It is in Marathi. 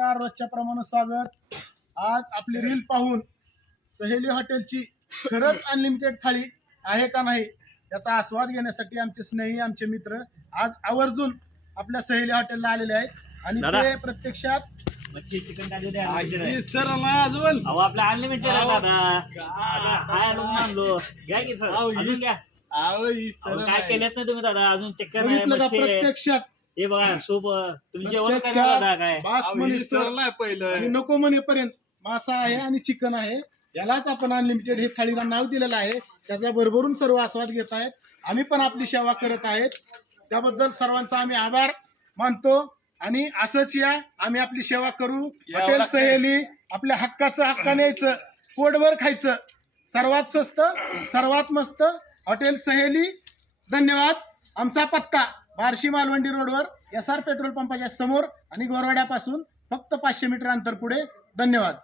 नमस्कार, रोजच्या प्रमाणे स्वागत. आज आपली रील पाहून सहेली हॉटेलची खरंच अनलिमिटेड थाळी आहे का नाही याचा आस्वाद घेण्यासाठी आमचे स्नेही, आमचे मित्र आज आवर्जून आपल्या सहेली हॉटेलला आलेले आहेत आणि ते प्रत्यक्षात चिकन सर अजून आपला अनलिमिटेड आणलो घ्या की सर अजून घ्या. काय केलंच नाही तुम्ही दादा अजून चक्कर बघितलं का नाही प्रत्यक्षात हे बघा सूप तुम्ही जेवण प्रत्यक्षात करणार काय बास म्हणे सर नाही पहिलं आणि नको म्हणेपर्यंत मासा आहे आणि चिकन आहे. यालाच आपण अनलिमिटेड हे थाळीला नाव दिलेलं आहे. त्याचा भरभरून सर्व आस्वाद घेत आहेत. आम्ही पण आपली सेवा करत आहेत. त्याबद्दल सर्वांचा आम्ही आभार मानतो आणि असंच या आम्ही आपली सेवा करू. हॉटेल सहेली आपल्या हक्काने यायचं, पोटभर खायचं, सर्वात स्वस्त सर्वात मस्त हॉटेल सहेली. धन्यवाद. आमचा पत्ता बार्शी मालवंडी रोडवर SR पेट्रोल पंपाच्या समोर आणि गोरवाड्यापासून फक्त 500 मीटर अंतर पुढे. धन्यवाद.